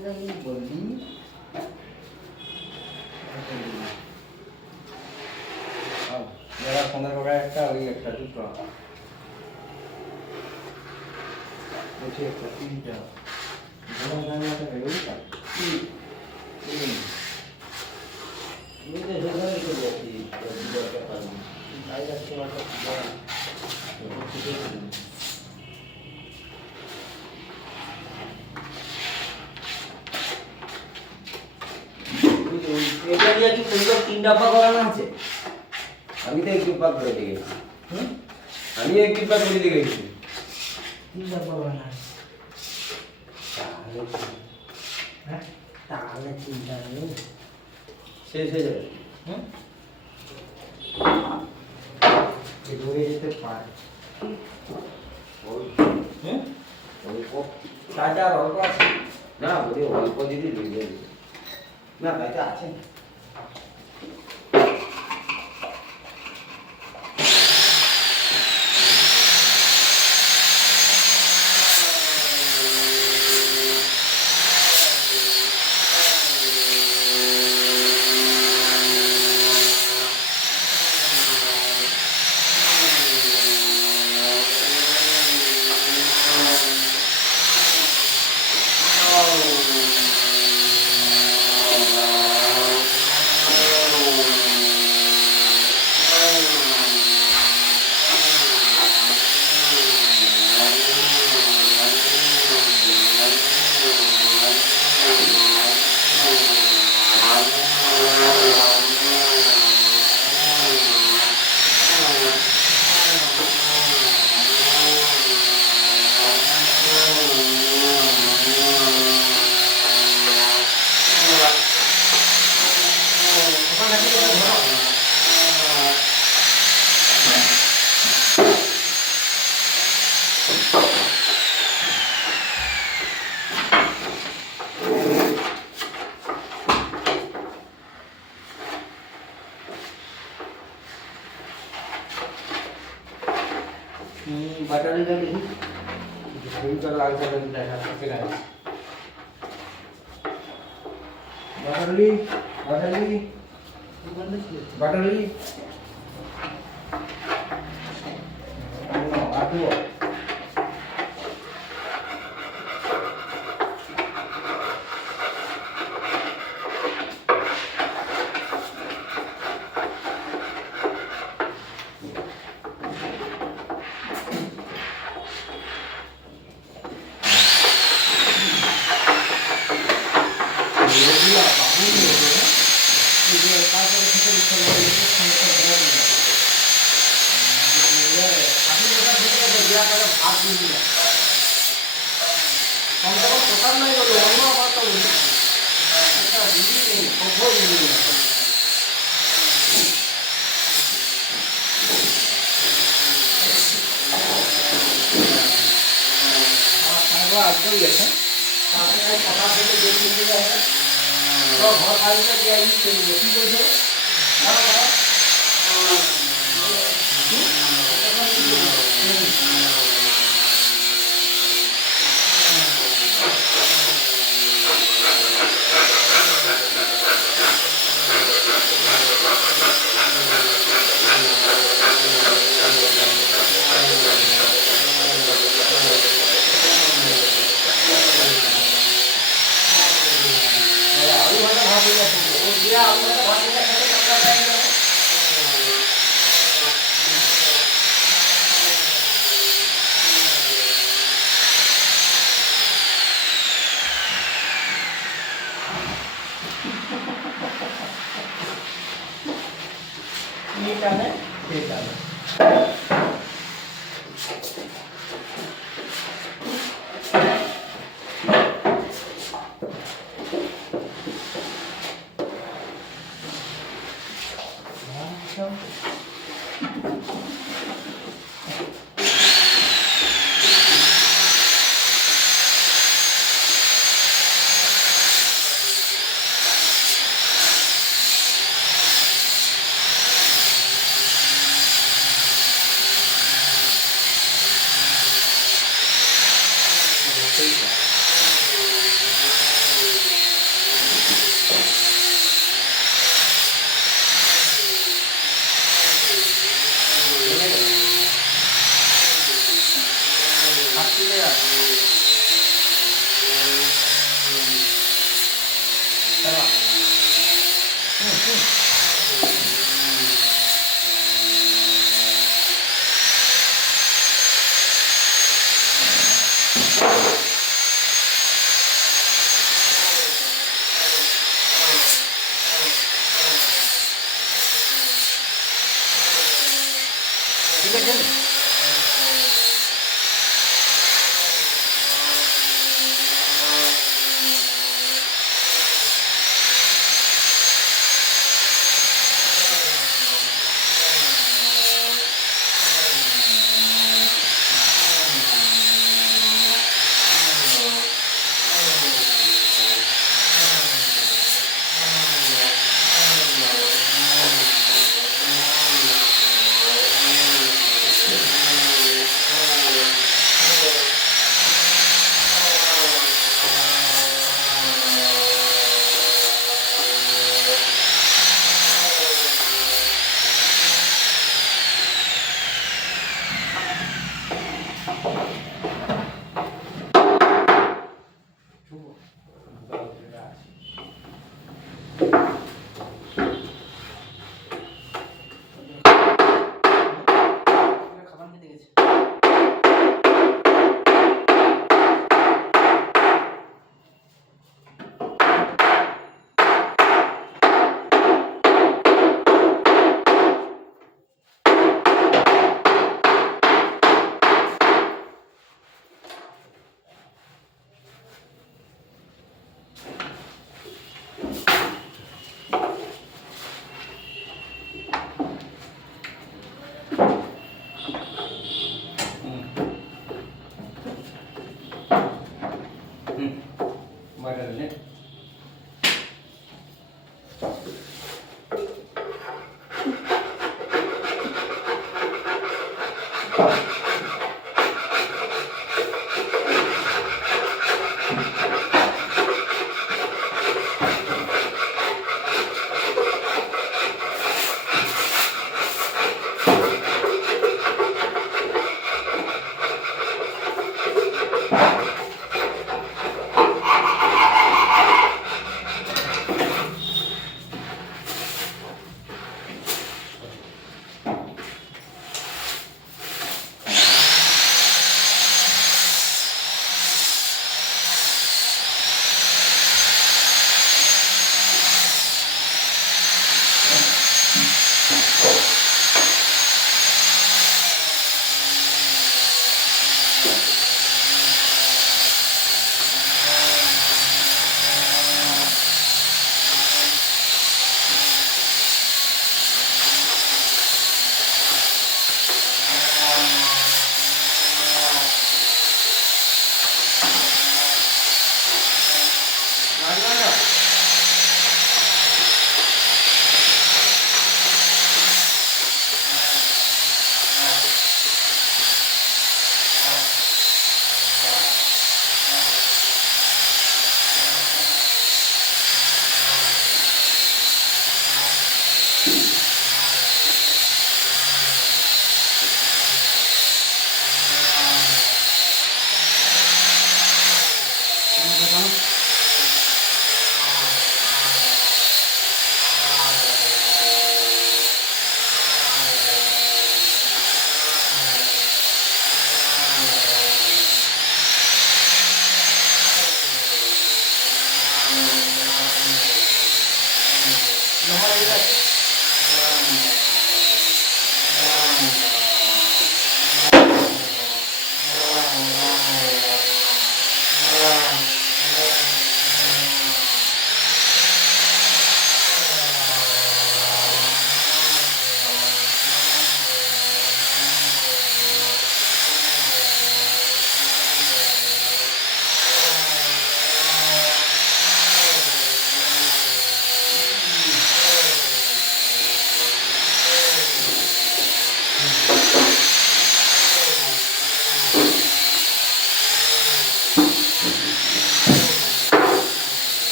বললি যারা 15 টাকা একটা ওই একটা দুটো বলছি একটা তিনটা এটা দিয়ে কি সুন্দর 3 ডাব্বা করানো আছে। আমি তো এক ডিব্বা করে দিয়ে গেছি। আমি এক ডিব্বা করে দিয়ে গেছি। 3 ডাব্বা করানো আছে। তাহলে চিন্তা নেই, শেষ হয়ে যাবে। ঢুকে যেতে পারে। অল্প টাকা আর অল্প আছে না, বলি অল্প দিদি দিয়ে দেবে না, তাইটা আছে। ব্যাটারিটা দেখি সুন্দর লাগছে দেখা থেকে গাইছে। বাটালি বাটালি বাটালি আটু আজকেও গেছে কথা থেকে দেখতে যাবে তো ঘর বাড়িতে গিয়ে চলবে কি বলছো চলে যা দাঁড়া ঠিক আছে খাবার খেতে গেছে বাটার নে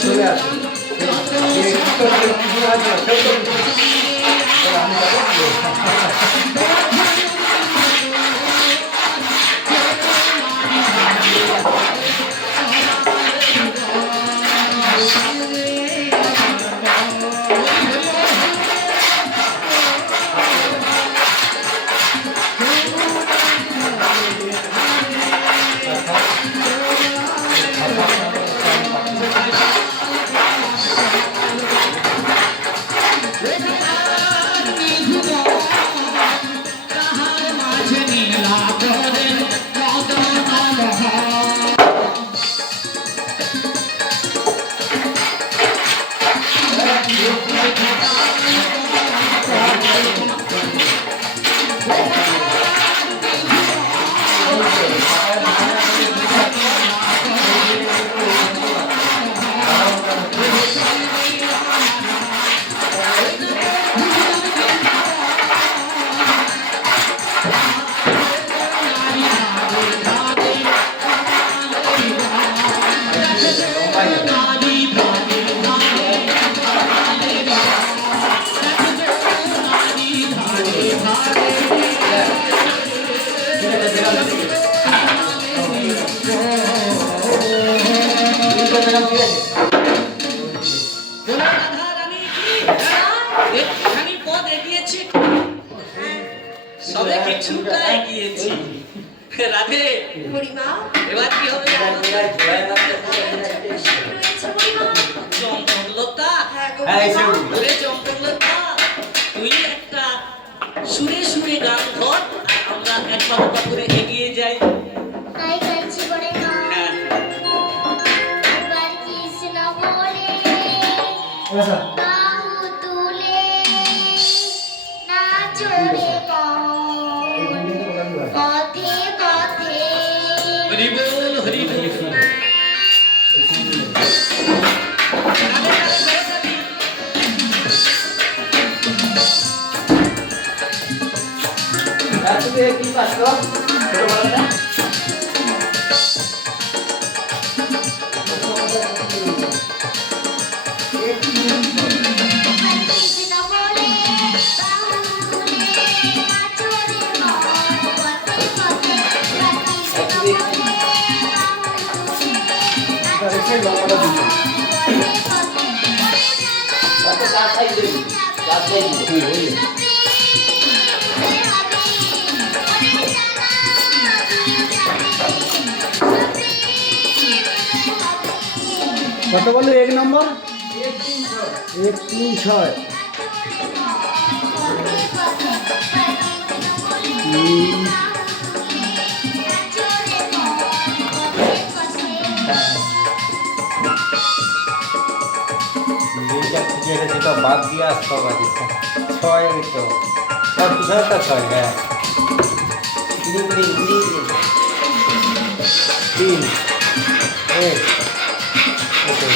চলে আসুন একটুখানি পথ এগিয়েছি, সবে কিছুটা এগিয়েছি। রাধে, এবার কি হবে জানো তো? চম্পকলতা, ওরে চম্পকলতা, তুই একটা সুরে সুরে গান ধর, আর আমরা এক পা করে এগিয়ে যাই। তাই গাইছি বলে না হ্যাঁ, একবার কৃষ্ণ বলে বাহু তুলে নাচো রে মন পথে পথে হরি বল হরি বল। রাধে, রাধে, রাধে। তুমি কি পাস তো ছোটবেলাটা একবার কৃষ্ণ বলে বাহু তুলে নাচো রে মন পথে পথে একবার কৃষ্ণ বলে বাহু তুলে নাচো রে মন পথে পথে তাই দেই তাই দিই ওই কত বলো এক নম্বর 136 যেটা খুঁজে গেছে তো বাদ দিয়ে আসতে হবে ছয় তো সব বিষয়টা ছয় হ্যাঁ তিন এক চল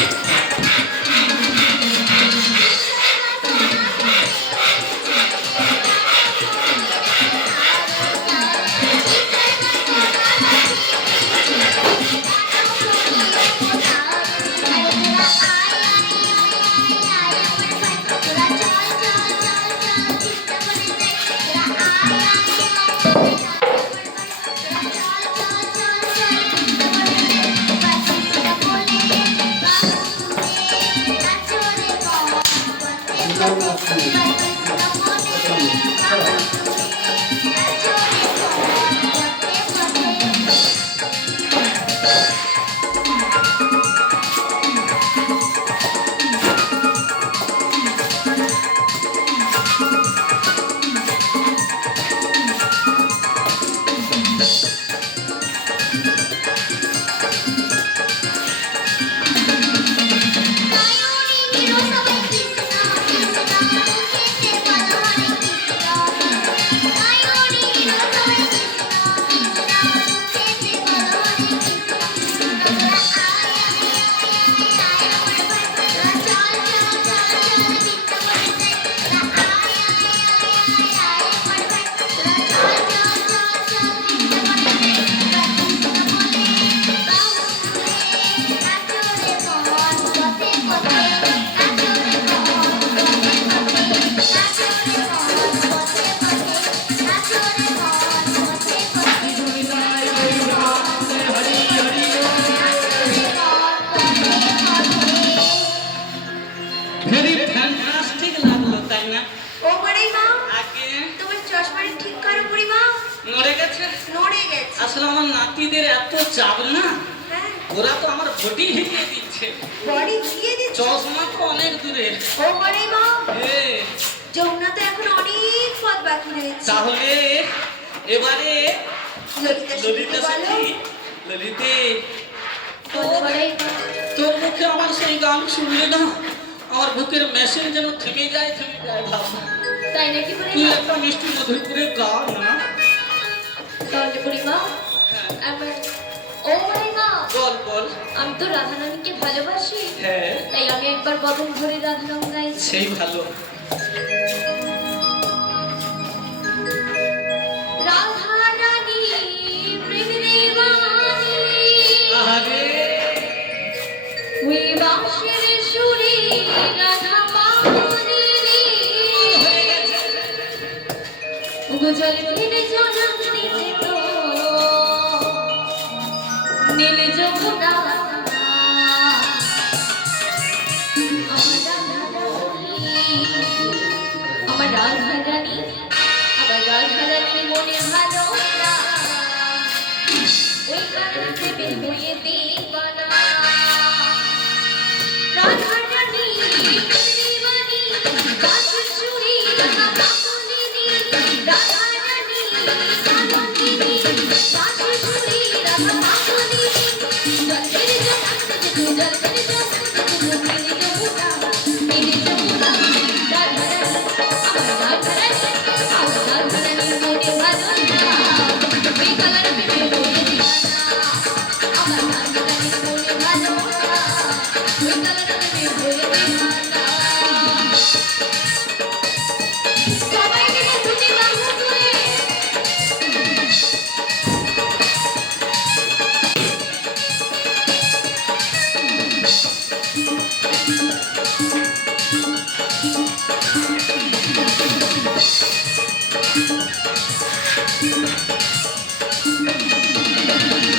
ভেরি ফ্যান্টাস্টিক লাগলো তাই না? ও বুড়িমা, আগে তোমার চশমাটা ঠিক করো বুড়িমা। নড়ে গেছে। নড়ে গেছে। আসলে আমার নাতিদের এত চাপ না, হ্যাঁ, ওরা তো আমার বডি হিটিয়ে দিচ্ছে। বডি ভিজিয়ে দিচ্ছ। চশমা তো অনেক দূরে। ও বুড়িমা, এ, যমুনা তো এখন অনেক পথ বাকি রয়েছে। তাহলে এবারে ললিতা ললিতা বলো। সখী, ললিতে বলো বুড়িমা। তোর মুখে আমার সেই গান শুনলে না আমার বুকের মেশিন যেন থেমে যায় ভাব। তাই নাকি তুই বুড়িমা? একটা মিষ্টি মধুর করে গা না। তাহলে বুড়িমা, হ্যাঁ, আমার ও বুড়িমা, বল বল। আমি তো রাধারানীকে ভালোবাসি, হ্যাঁ, তাই আমি একবার বদন ধরে রাধারাম গাইছি। সেই ভালো। রাধারানী প্রেম দেবানী, আরে ওই বাঁশির সুরে রাধা পানি রে, গুজল ফিরে জনম নিচে তো নীল যমুনা। আমার রাধারানী, আবার রাধারানী মনে ভালো না, ওই কারণে প্রেমের বইয়ে দিবানা। রাধারানী প্রেমিবানী, বাঁশির সুরে রাধা পাগলিনী। রাধারানী আনন্দিনী, বাঁশির সুরে রাধা পাগলিনী। জলের জল জলের জল নীল যমুনা, নীল যমুনা। রাধারানী, আমার রাধারানী, আমার রাধারানী মনে ভালো না, ওই কালার প্রেমের বইয়ে দিবানা। আমার রাধারানী মনে ভালো না, ওই কালার প্রেমের বইয়ে দিবানা। সবাই মিলে দুটি বাহু তুলে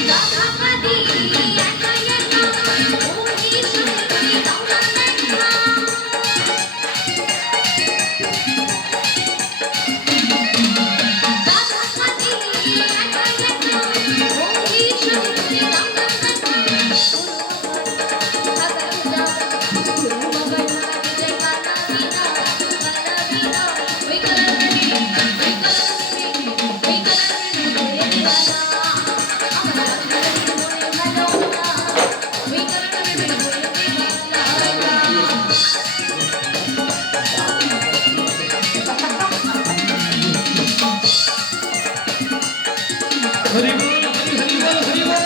রাধাকাদি একা একা, ওই সুন্দরী গঙ্গা দেখা। রাধাকাদি একা একা, ওই সুন্দরী গঙ্গা দেখা। ভাগা যা, গুরু বাবা ভাগা যায় কানা বিনা, কানা বিনা। ওই কালার প্রেমে, ওই কালার প্রেমে, ওই কালার প্রেমে বলে দিবানা। আমার রাধারানী মনে ভালো না, ওই কালার প্রেমে বলে দিবানা। হরি বল, হরি হরি বল, হরি বল।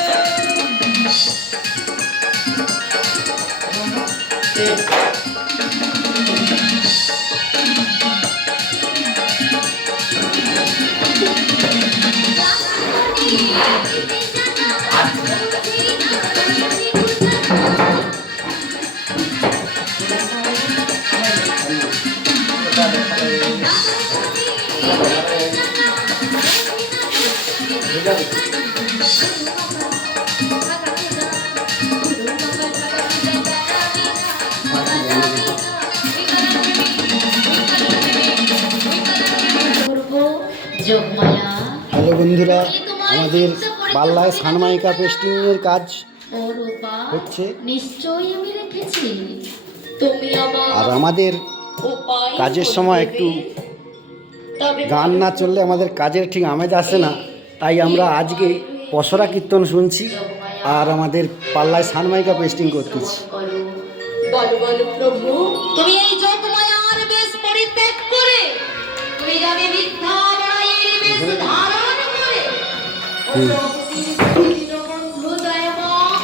যোগমায়া, হ্যালো বন্ধুরা, আমাদের পাল্লায় সানমাইকা পেস্টিংয়ের কাজ ও রূপা, হচ্ছে। নিশ্চয়ই আমি রেখেছি। তুমি আর আমাদের উপায় কাজের সময় একটু তবে গান না চললে আমাদের কাজের ঠিক আমেজ আসে না। তাই আমরা আজকে পসরা কীর্তন শুনছি আর আমাদের পাল্লায় সানমাইকা পেস্টিং করতেছি। বলো বলো প্রভু, তুমি এই যোগমায়ার বেশ পরিত্যাগ করে তুমি যাবে মিথ্যা বড়াইয়ের বেশ ধারণ করে। ও প্রভু, দীনবন্ধু দয়াময়,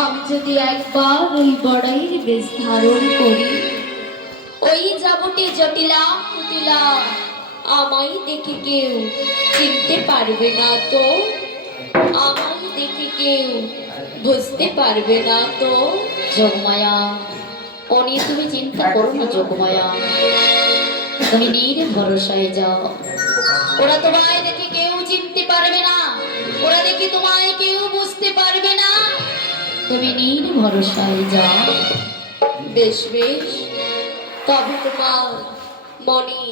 আমি যদি একবার ওই বড়াইয়ের বেশ ধারণ করি, ওই যাবটি জটিলা কুটিলা আমায় দেখে কেউ চিনতে পারবে না তো? আমায় দেখে কেউ বুঝতে পারবে না তো? যোগমায়া, ও নিয়ে তুমি চিন্তা করো না যোগমায়া, তুমি নির্ভরসায় যাও। ওরা তোমায় দেখে কেউ চিনতে পারবে না, ওরা দেখে তোমায় কেউ বুঝতে পারবে না, তুমি নির্ভরসায় যাও। বেশ বেশ, তবে তোমার মনে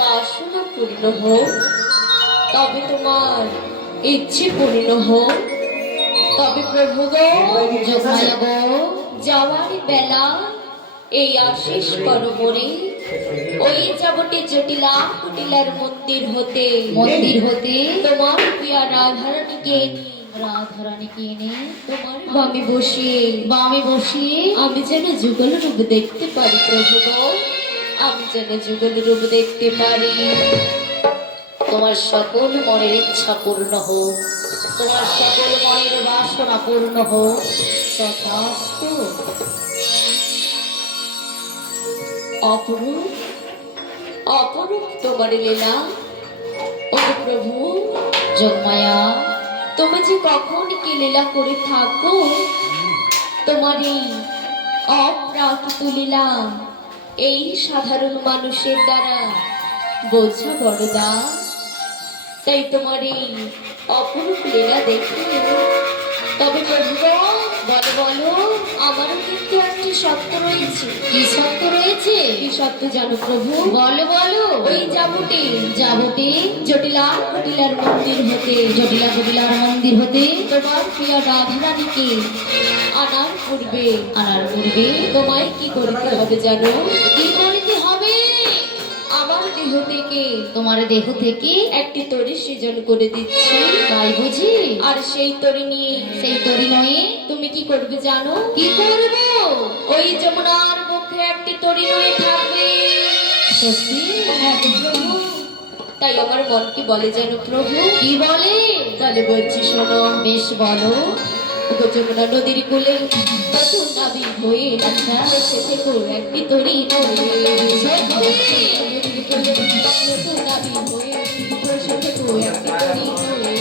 বাসনা পূর্ণ হোক, তবে তোমার ইচ্ছে পূর্ণ হোক, তবে প্রভু গো, যোগমায়া গো, যাওয়ার বেলা এই আশিস করো মনে, ওই যাবটে জটিলা কুটিলার মন্দির হতে তোমার প্রিয়া রাধারানীকে এনে তোমার বামে বসিয়ে আমি যেন যুগল রূপ দেখতে পারি প্রভু গো, আমি যেন যুগল রূপ দেখতে পারি। তোমার সকল মনের ইচ্ছা পূর্ণ হোক, তোমার সকল মনের বাসনা পূর্ণ হোক, তথাস্তু। অপরূপ অপরূপ তোমার লীলা, ও প্রভু। যোগমায়া, তুমি যে কখন কি লীলা করে থাকো, তোমার এই অপ্রাকৃত লীলা এই সাধারণ মানুষের দ্বারা বোঝা বড়দা। তাই তোমার এই অপরূপ লীলা দেখে তবে প্রভু বলো বলো, আমারও কিন্তু একটি সত্য রয়েছে। কি সত্য রয়েছে? কি সত্য জানো প্রভু? বলো বলো। ওই যাবটে জটিলা কুটিলার মন্দির হতে তোমার প্রিয় রাধারানীকে আনার পূর্বে তোমায় কি করতে হবে জানো? কি করতে হবে? তোমার দেহ থেকে একটি তরি সৃজন করে দিচ্ছি, তাই বুঝি? আর সেই তরি নয়ে তুমি কি করবে জানো? কি করবে? ওই যমুনার মুখে একটি তরি নয়ে থাকবে। সত্যি? হ্যাঁ প্রভু। তাই আমার মন কি বলে জানো প্রভু? কি বলে? তাহলে বলছি শোনো। বেশ বলো। যমুনা নদীর কোলে নতুন নাবি হয়ে বসে থেকো একটি তরি নয়ে, নতুন নাবি হয়ে বসে থেকো একটি তরি নয়ে।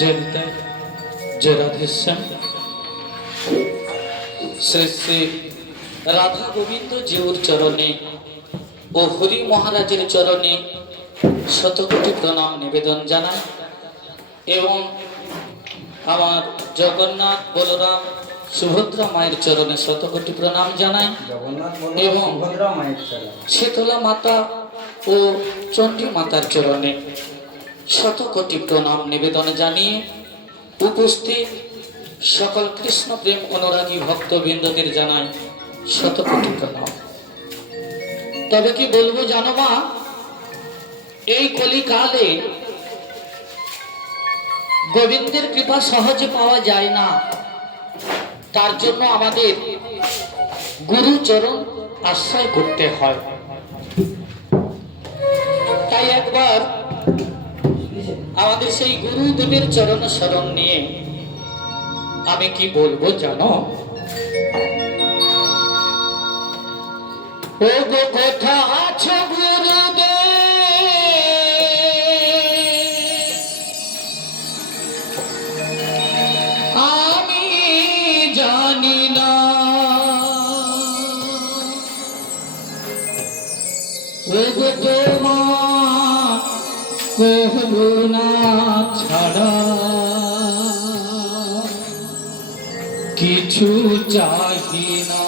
जय निताय, जय राधेश्याम। श्री श्री राधा गोविंद जीवर चरणे ओ हरि महाराजेर चरणे शतकोटी प्रणाम निवेदन जानाई एवं आमार जगन्नाथ बलराम सुभद्रा माয়ের चरणे शतकोटी प्रणाम जानाई জগন্নাথ এবং সুভদ্রা মায়ের চরণ शीतला माता ओ चंडी मातार चरणे शतकोटी प्रणाम निवेदन जानिए उपस्थित सकल कृष्ण प्रेम अनुरागी भक्तबृंदদের জানাই शतकोटी प्रणाम। তবে কি বলবো জানো মা, এই কলিকালে গোবিন্দের কৃপা সহজে পাওয়া যায় না, তার জন্য আমাদের গুরু চরণ আশ্রয় করতে হয়। তাই একবার আমাদের সেই গুরুদেবের চরণ শরণ নিয়ে আমি কি বলবো জানো, ও গো কোথা আছো গুরুদেব, আমি জানি না, ও গো তোমার করুণা ছাড়া কিছু চাহি না,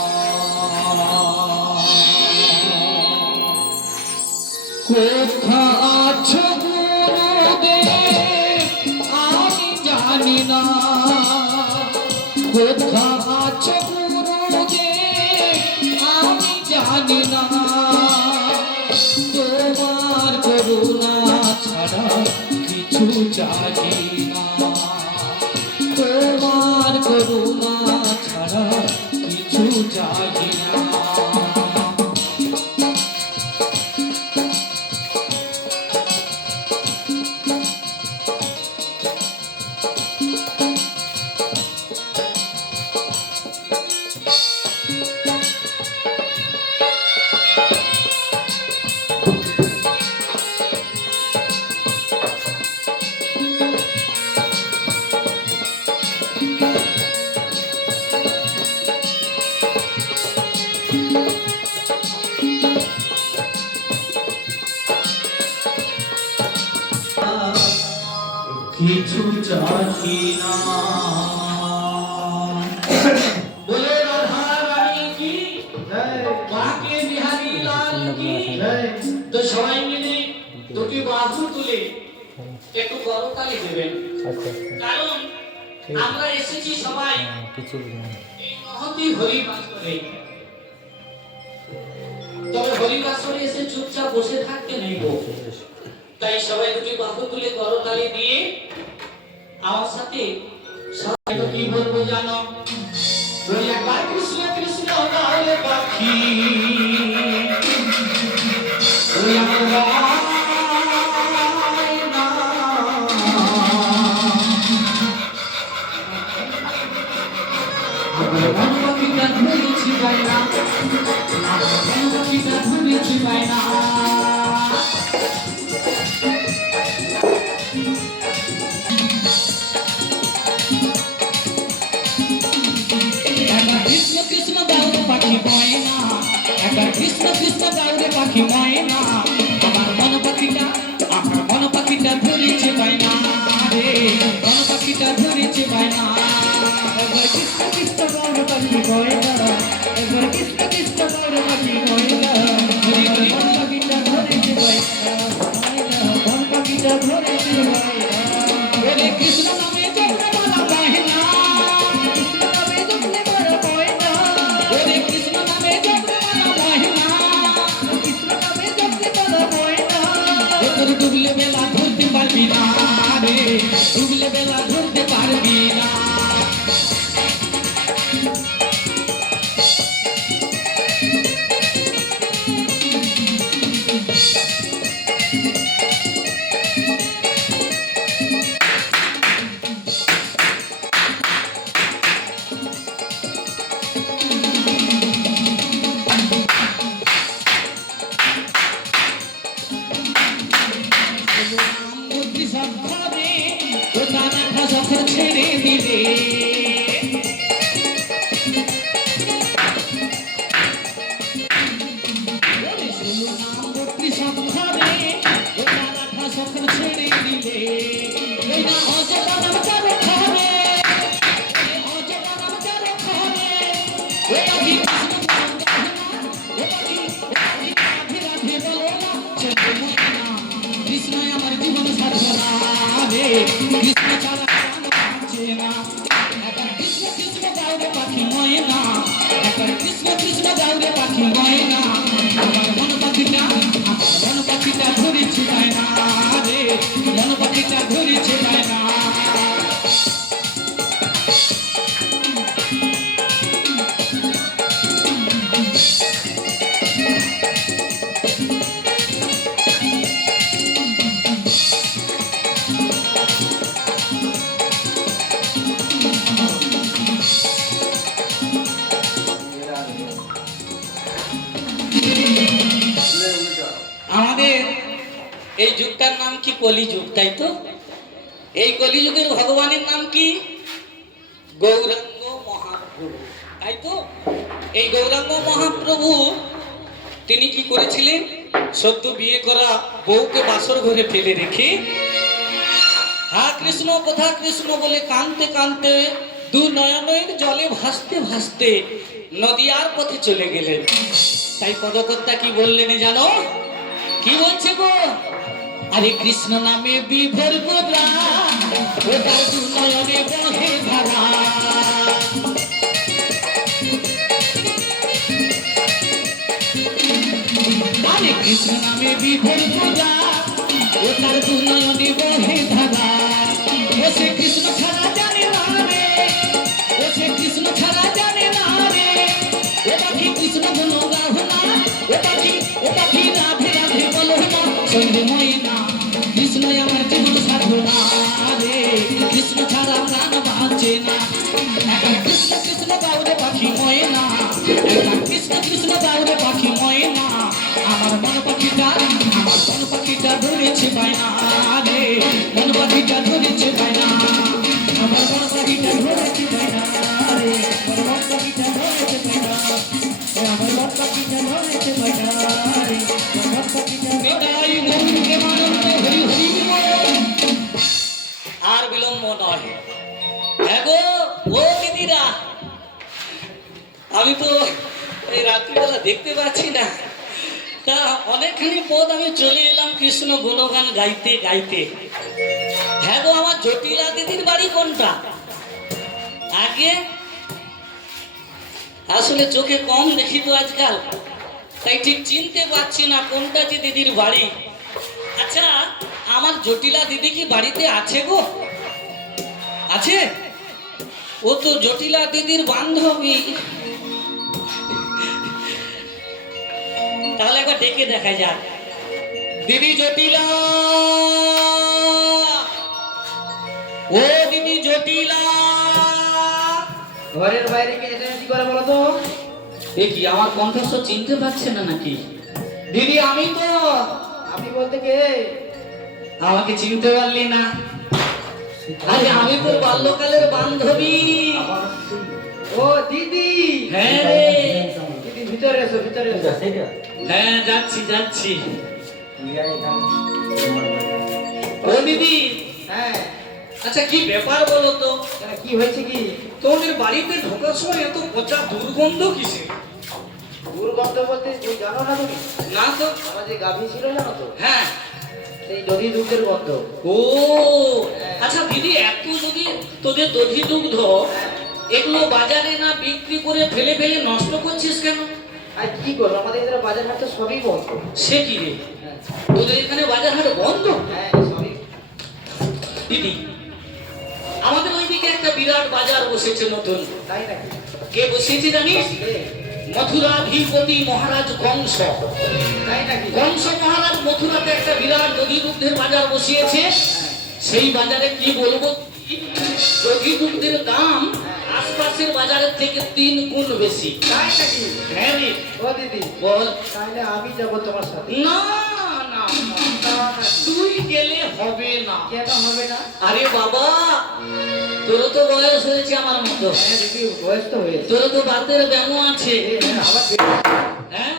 কোথা আছো গুরুদেব আমি জানি না, কোথা আছো গুরুদেব আমি জানি না, তোমার করুণা ছাড়া কিছু চাহি না, তোমার করুণা ছাড়া কিছু চাহি না। কিছু চাহি না, বলে রাধা রানী কি জয়, বাঁকে বিহারী লাল কি জয়। তো সবাই মিলে দুটি বাহু তুলে একটু করতালি দেবেন, কারণ আমরা এসেছি সবাই কিছু এই মহতি হরিবাসরে। তবে হরিবাসরে এসে চুপচাপ বসে থাকতে নেই গো, তাই সবাই দুটি বাহু তুলে করতালি দিয়ে আমার সাথে সবাই কি বলবো জানো, ওই একবার কৃষ্ণ কৃষ্ণ গালে পাখি, ওই আমার রায়না, আমার পাখিটা ধরেছি বাইনা, আমার পাখিটা ধরেছি বাইনা। কৃষ্ণ কৃষ্ণ গাউরে পাখি ময়না, একবার কৃষ্ণ কৃষ্ণ গাউরে পাখি ময়না, আমার মন পাখিটা ধরেছে বাইনা রে, মন পাখিটা ধরেছে বাইনা। একবার কৃষ্ণ কৃষ্ণ গাউরে পাখি ময়না, একবার কৃষ্ণ কৃষ্ণ গাউরে পাখি ময়না, হরি হরি মন পাখিটা ধরেছে বাইনা, মন পাখিটা ধরেছে বাইনা। ওরে কৃষ্ণ নামে জপলে বলা বাইনা, ডুবলে বেলা ধরতে পারবি না রে, ডুবলে বেলা ধরতে পারবি না। কৃষ্ণ ছাড়া প্রাণ বাঁচে না। একবার কৃষ্ণ কৃষ্ণ গাউরে পাখি ময়না, একবার কৃষ্ণ কৃষ্ণ গাউরে পাখি ময়না। আমার মন পাখিটা ধরেছে বায়না রে, মন পাখিটা ধরেছে বায়না। আমাদের এই যুগটার নাম কি কলিযুগ, তাই তো? এই কলিযুগের ভগবানের নাম কি? গৌরাঙ্গ মহাপ্রভু, তাই তো? এই গৌরাঙ্গ মহাপ্রভু তিনি কি করেছিলেন? সদ্য বিয়ে করা বউকে বাসর ঘরে ফেলে রেখে হা কৃষ্ণ কথা কৃষ্ণ বলে কাঁদতে কাঁদতে দু নয়নের জলে ভাসতে ভাসতে নদিয়ার পথে চলে গেলেন। তাই পদকর্তা কি বললেন জানো? কি বলছে গো? আরে কৃষ্ণ নামে বিভোর গোরা, ওটার দু নয়নে বহে ধারা। আরে কৃষ্ণ নামে বিভোর গোরা, ওটার দু নয়নে বহে ধারা। ও সে কৃষ্ণ ছাড়া জানে না রে, ও সে কৃষ্ণ ছাড়া জানে না রে। ও পাখি কৃষ্ণ গুণ গাহ না, ও পাখি রাধে রাধে বলো না। সন্ধে ময়না কৃষ্ণ আমার জীবন সাধনা রে, কৃষ্ণ ছাড়া প্রাণ বাঁচে না। একবার কৃষ্ণ কৃষ্ণ গাউরে পাখি ময়না, একবার কৃষ্ণ কৃষ্ণ গাউরে পাখি ময়না। আমার মন পাখিটা ধরেছে বায়না রে, মন পাখিটা ধরেছে বায়না। আমার মন পাখিটা ধরেছে বায়না রে, মন পাখিটা ধরেছে বায়না। আমার মন পাখিটা ধরেছে বায়না রে, মন পাখিটা নিতাই গৌরকে মানন্দ হরি হরি বল। আর বিলম্ব নয়। হ্যাঁ গো ও দিদিরা, আমি তো এই রাত্রিবেলা দেখতে পাচ্ছি না, তা অনেকখানি পথ আমি চলে এলাম কৃষ্ণ গুণগান গাইতে গাইতে। হ্যাঁ গো আমার জটিলা দিদির বাড়ি কোনটা? আগে আসলে চোখে কম দেখি তো আজকাল, তাই ঠিক চিনতে পারছি না কোনটা যে দিদির বাড়ি। আচ্ছা আমার জটিলা দিদি কি বাড়িতে আছে গো? আছে? ও তো জটিলা দিদির বান্ধবী, তাহলে একবার ডেকে দেখা যাক। দিদি জটিলা, ও দিদি জটিলা। ঘরের বাইরে কে কি করে বলো তো? এ কি আমার কণ্ঠস্বর চিনতে পারছে না নাকি? দিদি আমি তো। আমি বলতে কে? আমাকে চিনতে পারলি না? আরে আমি তো বাল্যকালের বান্ধবী। ও দিদি। হ্যাঁ রে। দিদি ভিতরে এসো, ভিতরে এসো। হ্যাঁ যাচ্ছি যাচ্ছি। ও দিদি। হ্যাঁ। আচ্ছা কি ব্যাপার বলো তো? কি হয়েছে কি? তোমাদের বাড়িতে ঢোকার সময় এত পচা দুর্গন্ধ কিসে? দুর্গন্ধ বলতে তুমি জানো না তুমি? না তো। আমার যে গাভী ছিল জানো তো? হ্যাঁ। সেই দধি দুধের গন্ধ। ও আচ্ছা দিদি, এত যদি তোদের দধি দুগ্ধ এগুলো বাজারে না বিক্রি করে ফেলে ফেলে নষ্ট করছিস কেন? আর কি করবো, আমাদের এখানে বাজার হাট তো সবই বন্ধ। সে কি রে, তোদের এখানে বাজার হাট বন্ধ? হ্যাঁ সবই। দিদি আমাদের ওইদিকে একটা বিরাট বাজার বসেছে নতুন। তাই নাকি? কে বসেছে জানিস? মথুরাধিপতি মহারাজ কংস। তাই নাকি? কংস মহারাজ মথুরাতে একটা বিরাট দধি দুগ্ধের বাজার বসিয়েছে। সেই বাজারে কি বলবো, দধি দুগ্ধের দাম আশপাশের বাজারের থেকে 3 গুণ বেশি। তাই নাকি? হ্যাঁ রে। ও দিদি বল। তাহলে আমি যাবো তোমার সাথে। না না তুই গেলে হবে না। কেন হবে না? আরে বাবা, তোর তো বয়স হয়েছে আমার মতো। হ্যাঁ দিদি বয়স তো হয়েছে। তোর তো বাতের ব্যামো আছে। আবার হ্যাঁ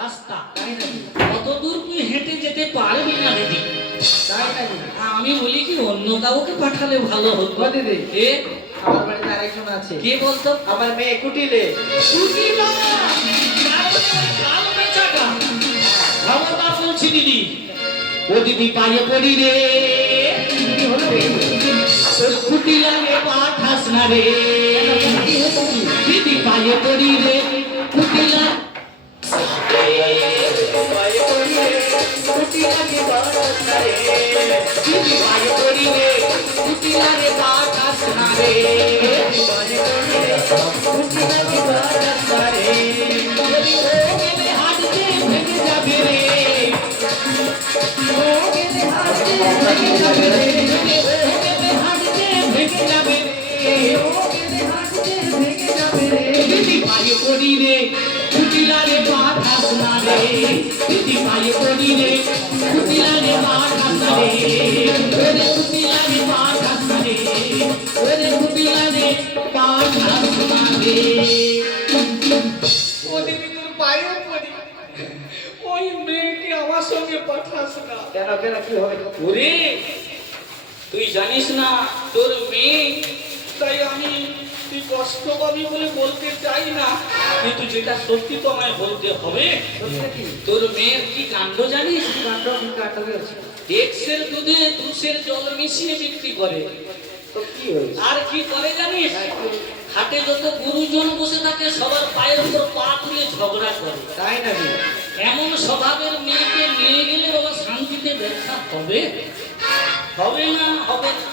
রাস্তা, কত দূর তুই হেঁটে যেতে পারবি না দিদি। তাই নাকি? আমি বলি কি অন্য কাউকে পাঠালে ভালো হতো। ও দিদি এ আমার বাড়িতে আরেকজন আছে। কে বলতো? আমার মেয়ে কুটিলে। কুটিলা, কাল বেচাটা। দিদি, ও দিদি পায়ে পড়ি রে, তোর খুঁটি লাগে পাঠাস না রে, দিদি পায়ে পড়ি রে, খুঁটি লাগে পায়ে পড়ি রে, খুঁটি লাগে পাঠাস না রে, দিদি পায়ে পড়ি রে, খুঁটি লাগে পাঠাস না রে, পায়ে পড়ি রে, খুঁটি লাগে পাঠাস না রে, যদি ও গেলে হাত দিয়ে ভেঙে যাবে রে, ও গেলে হাত দিয়ে ভেঙে যাবে রে, ও গেলে হাত দিয়ে ভেঙে যাবে রে, ও গেলে হাত দিয়ে ভেঙে যাবে রে, দিদি পায়ে পড়ি রে, খুঁটি লাগে পাঠাস না রে, দিদি পায়ে পড়ি রে, খুঁটি লাগে পাঠাস না রে, ওরে খুঁটি লাগে পাঠাস না রে, ওরে খুঁটি লাগে পাঠাস না রে। ও দিদি তোর পায়ে পড়ি, ওই মেয়েকে আমার সঙ্গে পাঠাস না। কেন কেন কি হবে? ওরে তুই জানিস না তোর মেয়ে, তাই আমি তুই কষ্ট পাবি বলে বলতে চাই না, কিন্তু যেটা সত্যি তো আমায় বলতে হবে। তোর মেয়ের কি কাণ্ড জানিস? এক্সের দুধে দুশের জল মিশিয়ে বিক্রি করে। তো কি হয়েছে? আর কি করে জানিস? হাটে যত গুরুজন বসে থাকে সবার পায়ের উপর পা তুলে ঝগড়া করে। তাই নাকি? এমন স্বভাবের মেয়েকে নিয়ে গেলে বাবা শান্তিতে দেখা হবে? হবে না, হবে না।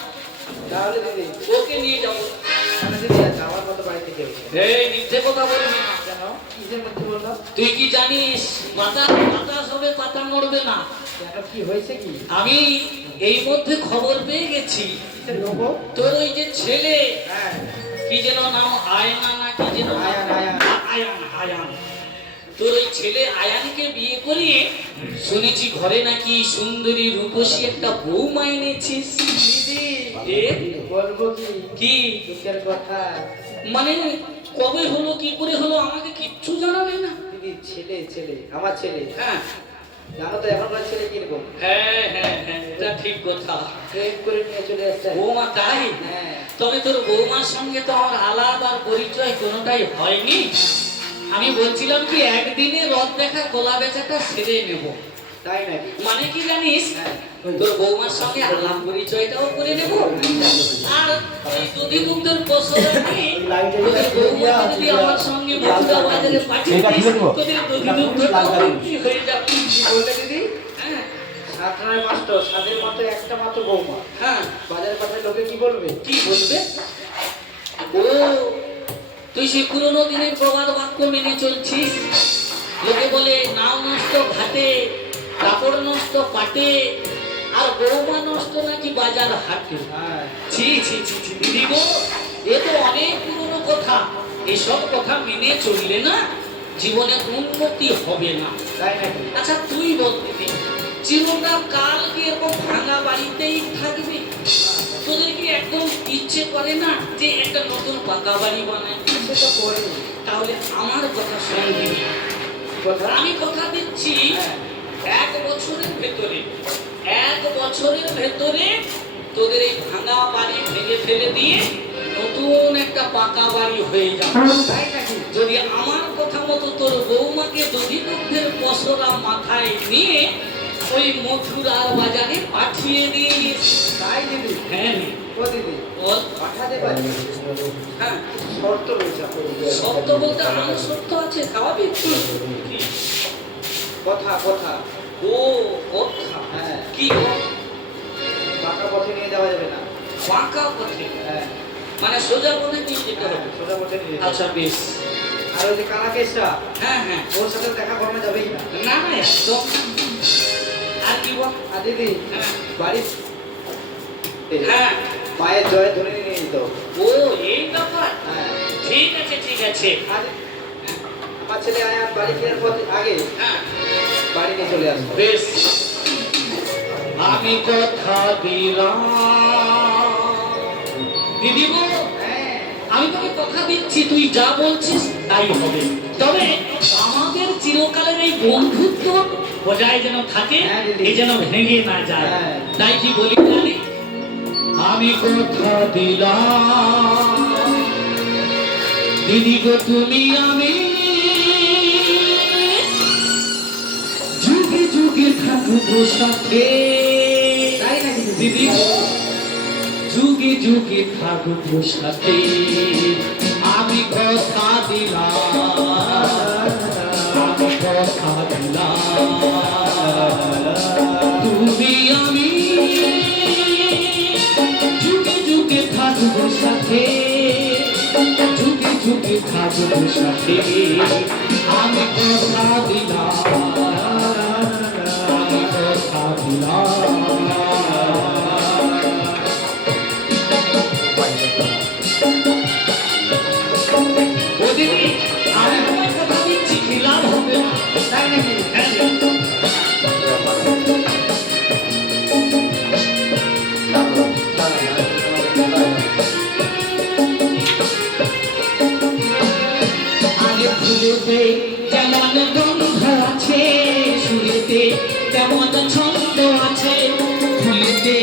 তাহলে দিদি ওকে নিয়ে যাবো। মানে দিদি আজ আমার মতো বাড়িতে কেউ নেই। এই মিথ্যে কথা বলবি না। কেন? কিসের মধ্যে বললাম? তুই কি জানিস বাতাস হবে, পাতা নড়বে না। কেন কি হয়েছে কি? আমি এই মধ্যে খবর পেয়ে গেছি কিসের খবর? তোর ওই যে ছেলে, হ্যাঁ কি যেন নাম, আয়না না কি যেন নাম? আয়ান, আয়ান। আয়ান, আয়ান। তোর ওই ছেলে আয়ানকে বিয়ে করিয়ে শুনেছি ঘরে নাকি সুন্দরী রূপসী একটা বৌমা এনেছিস। দিদি এ? বলবো কি? কি দুঃখের কথা। মানে কবে হলো, কি করে হলো, আমাকে কিচ্ছু জানাবে না। দিদি ছেলে ছেলে আমার ছেলে, হ্যাঁ জানো তো এখনকার ছেলে কিরকম? হ্যাঁ হ্যাঁ হ্যাঁ, এটা ঠিক কথা। প্রেম করে নিয়ে চলে আসছে। বৌমা তাই? হ্যাঁ তবে তোর বৌমার সঙ্গে তো আমার আলাপ আর পরিচয় কোনোটাই হয়নি। আমি বলছিলাম কি একদিনে রথ দেখা কলা বেচাটা সেরে নেব। তাই নাকি? মানে কি জানিস, হ্যাঁ। তোর বৌমার সঙ্গে আলাপ পরিচয়টাও করে নেব, আর এই দুধি দুগ্ধের পশলা নিয়ে তোদের বৌমাকে যদি আমার সঙ্গে মথুরা বাজারে পাঠিয়ে দিস, তোদের দুধি দুগ্ধটাও বিক্রি হয়ে যাবে। কি বললে দিদি? হ্যাঁ সাতটায় মাত্র সাদের মতো একটা মাত্র বৌমা হ্যাঁ, বাজারে পাঠালে লোকে কি বলবে? কি বলবে? ও তুই সেই পুরোনো দিনের প্রবাদ বাক্য মেনে চলছিস। লোকে বলে নাও নষ্ট ঘাটে, কাপড় নষ্ট পাটে, আর বৌমা নষ্ট নাকি বাজার হাটে। হ্যাঁ ছি ছি ছি ছি দিদি গো, এ তো অনেক পুরনো কথা। এসব কথা মেনে চললে না জীবনে উন্নতি হবে না। তাই নাকি? আচ্ছা তুই বল দিদি, চিরকাল কাল কি এরকম ভাঙা বাড়িতেই থাকবে? তোদের কি একদম ইচ্ছে করে না যে একটা নতুন পাকা বাড়ি বানায়? সেটা করে তাহলে আমার কথা শোন দিদি, কথা। আমি কথা দিচ্ছি হ্যাঁ। 1 বছরের ভেতরে, 1 বছরের ভেতরে তোদের এই ভাঙা বাড়ি ভেঙে ফেলে দিয়ে নতুন একটা পাকা বাড়ি হয়ে যাবে। তাই নাকি? যদি আমার কথা মতো তোর বৌমাকে দধি দুগ্ধের পসরা মাথায় নিয়ে ওই মথুরার বাজারে পাঠিয়ে দিস। তাই দিদি? হ্যাঁ ও দিদি বল। পাঠাতে পারি, হ্যাঁ শর্ত রয়েছে। শর্ত বলতে আমার শর্ত আছে, খাওয়াবি? কি? কথা কথা। ও কথা, হ্যাঁ কি পাকা পথে নিয়ে যাওয়া যাবে না। বাঁকা পথে, হ্যাঁ মানে সোজা পথে নিয়ে যেতে হবে। সোজা পথে নিয়ে যেতে হবে। আচ্ছা বেশ। আর ওই যে কানাকেশরা হ্যাঁ হ্যাঁ, ওর সাথে দেখা করানো যাবেই না। না না একদম না। আর কি বল? আর দিদি হ্যাঁ বাড়ি হ্যাঁ, মায়ের জয় ধরে নিয়ে যেত। ও এই ব্যাপার। হ্যাঁ ঠিক আছে ঠিক আছে। আর আমার ছেলে আয়ান বাড়ি ফেরার পথে আগে হ্যাঁ বাড়ি নিয়ে চলে আসবো। বেশ, আমি কথা দিলাম দিদি গো, হ্যাঁ আমি তোকে কথা দিচ্ছি তুই যা বলছিস তাই হবে। তবে আমাদের চিরকালের এই বন্ধুত্ব বজায় যেন থাকে, হ্যাঁ, দিদি। এই যেন ভেঙে না যায়। হ্যাঁ। তাই কি বলি জানি, আমি কথা দিলাম দিদি গো তুমি আমি যুগে যুগে যুগে থাকবো সাথে তাই নাকি দিদি যুগে যুগে থাকবো সাথে আমি কথা দিলাম আমি কথা দিলাম তুমি আমি যুগে যুগে থাকবো সাথে যুগে যুগে থাকবো সাথে আমি কথা দিলাম আমি কথা দিলাম ও দিদি আমি তোমার কথা দিচ্ছি খিলাপ হবে না তাই নাকি হ্যাঁ আরে ফুলেতে যেমন গন্ধ আছে সুরেতে তেমন ছন্দ আছে ফুলেতে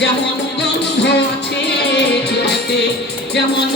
যেমন গন্ধ আছে সুরেতে যেমন